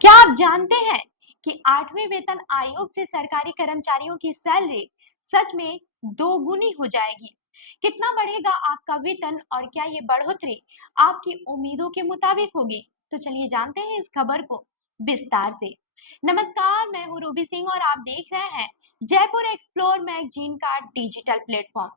क्या आप जानते हैं कि 8वें वेतन आयोग से सरकारी कर्मचारियों की सैलरी सच में दोगुनी हो जाएगी? कितना बढ़ेगा आपका वेतन और क्या ये बढ़ोतरी आपकी उम्मीदों के मुताबिक होगी? तो चलिए जानते हैं इस खबर को विस्तार से। नमस्कार, मैं हूँ रूबी सिंह और आप देख रहे हैं जयपुर एक्सप्लोर मैगजीन का डिजिटल प्लेटफॉर्म।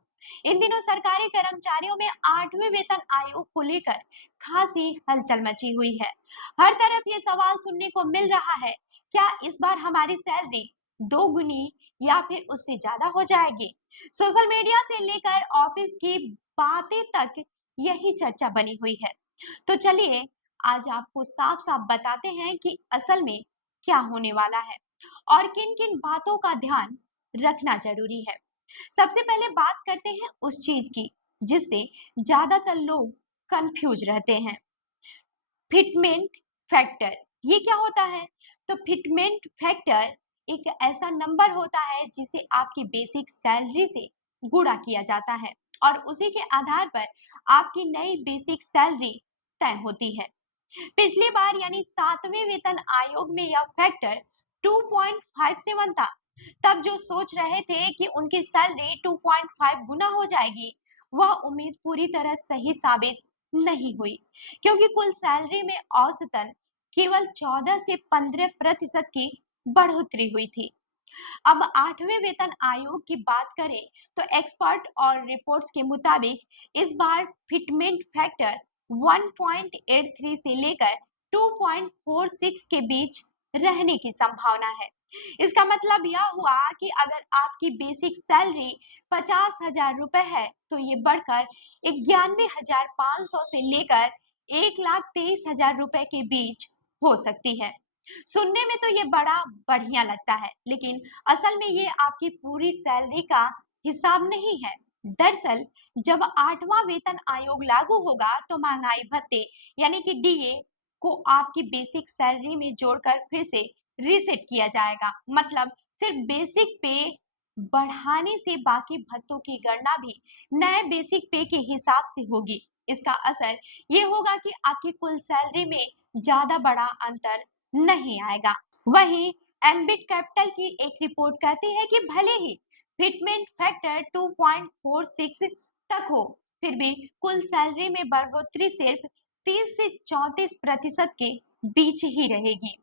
इन दिनों सरकारी कर्मचारियों में 8वें वेतन आयोग को लेकर खासी हलचल मची हुई है। हर तरफ ये सवाल सुनने को मिल रहा है, क्या इस बार हमारी सैलरी दोगुनी या फिर उससे ज्यादा हो जाएगी? सोशल मीडिया से लेकर ऑफिस की बातें तक यही चर्चा बनी हुई है। तो चलिए आज आपको साफ-साफ बताते हैं कि असल में क्या होने वाला है और किन-किन बातों का ध्यान रखना जरूरी है। सबसे पहले बात करते हैं उस चीज की जिससे ज्यादातर लोग कंफ्यूज रहते हैं। फिटमेंट फैक्टर, ये क्या होता है? तो फिटमेंट फैक्टर एक ऐसा नंबर होता है जिसे आपकी बेसिक सैलरी से गुणा किया जाता है और उसी के आधार पर आपकी नई बेसिक सैलरी तय होती है। पिछली बार यानी 7वें वेतन आयोग में यह फैक्टर 2.57 था। तब जो सोच रहे थे कि उनकी सैलरी 2.5 गुना हो जाएगी, वह उम्मीद पूरी तरह सही साबित नहीं हुई, क्योंकि कुल सैलरी में औसतन केवल 14 से 15% की बढ़ोतरी हुई थी। अब 8वें वेतन आयोग की बात करें तो एक्सपर्ट और रिपोर्ट्स के मुताबिक इस बार फिटमेंट फैक्टर 1.83 से लेकर 2.46 के बीच रहने की संभावना है। इसका मतलब यह हुआ कि अगर आपकी बेसिक सैलरी 50,000 रुपए है तो ये बढ़कर 91,500 से लेकर 1,23,000 रुपए के बीच हो सकती है। सुनने में तो ये बड़ा बढ़िया लगता है, लेकिन असल में ये आपकी पूरी सैलरी का हिसाब नहीं है। दरअसल जब 8वां वेतन आयोग लागू होगा तो महंगाई भत्ते यानी कि डीए को आपकी बेसिक सैलरी में जोड़कर फिर से रीसेट किया जाएगा। मतलब सिर्फ बेसिक पे बढ़ाने से बाकी भत्तों की गणना भी नए बेसिक पे के हिसाब से होगी। इसका असर ये होगा कि आपकी कुल सैलरी में ज्यादा बड़ा अंतर नहीं आएगा। वहीं एम्बिट कैपिटल की एक रिपोर्ट कहती है कि भले ही फिटमेंट फैक्टर 2.46 तक हो, फिर भी कुल सैलरी में बढ़ोतरी सिर्फ 30 से 34% के बीच ही रहेगी।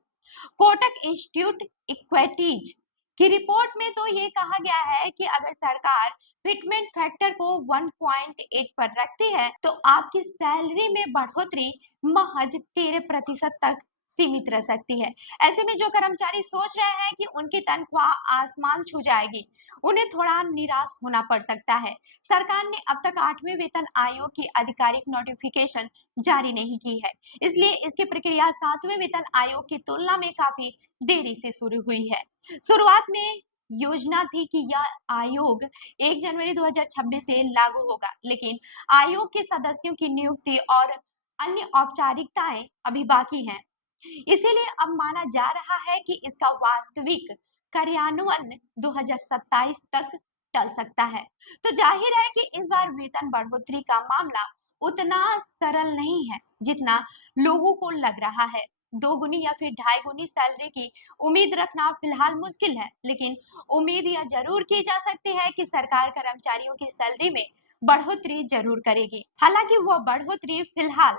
कोटक इंस्टीट्यूट इक्विटीज की रिपोर्ट में तो ये कहा गया है कि अगर सरकार फिटमेंट फैक्टर को 1.8 पर रखती है तो आपकी सैलरी में बढ़ोतरी महज 13% तक सीमित रह सकती है। ऐसे में जो कर्मचारी सोच रहे हैं कि उनकी तनख्वाह आसमान छू जाएगी, उन्हें थोड़ा निराश होना पड़ सकता है। सरकार ने अब तक 8वें वेतन आयोग की आधिकारिक नोटिफिकेशन जारी नहीं की है, इसलिए इसकी प्रक्रिया 7वें वेतन आयोग की तुलना में काफी देरी से शुरू हुई है। शुरुआत में योजना थी कि यह आयोग 1 जनवरी 2026 से लागू होगा, लेकिन आयोग के सदस्यों की नियुक्ति और अन्य औपचारिकताएं अभी बाकी हैं। इसीलिए अब माना जा रहा है कि इसका वास्तविक कार्यान्वयन 2027 तक टल सकता है। तो जाहिर है कि इस बार वेतन बढ़ोतरी का मामला उतना सरल नहीं है जितना लोगों को लग रहा है। दोगुनी या फिर ढाई गुनी सैलरी की उम्मीद रखना फिलहाल मुश्किल है, लेकिन उम्मीद यह जरूर की जा सकती है कि सरकार कर्मचारियों की सैलरी में बढ़ोतरी जरूर करेगी। हालांकि वह बढ़ोतरी फिलहाल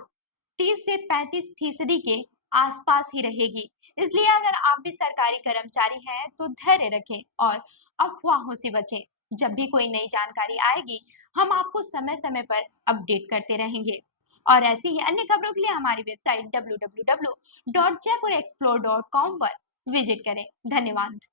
30 से 35% के आसपास ही रहेगी। इसलिए अगर आप भी सरकारी कर्मचारी हैं तो धैर्य रखें और अफवाहों से बचें। जब भी कोई नई जानकारी आएगी, हम आपको समय-समय पर अपडेट करते रहेंगे। और ऐसी ही अन्य खबरों के लिए हमारी वेबसाइट www.jaipurexplore.com पर विजिट करें। धन्यवाद।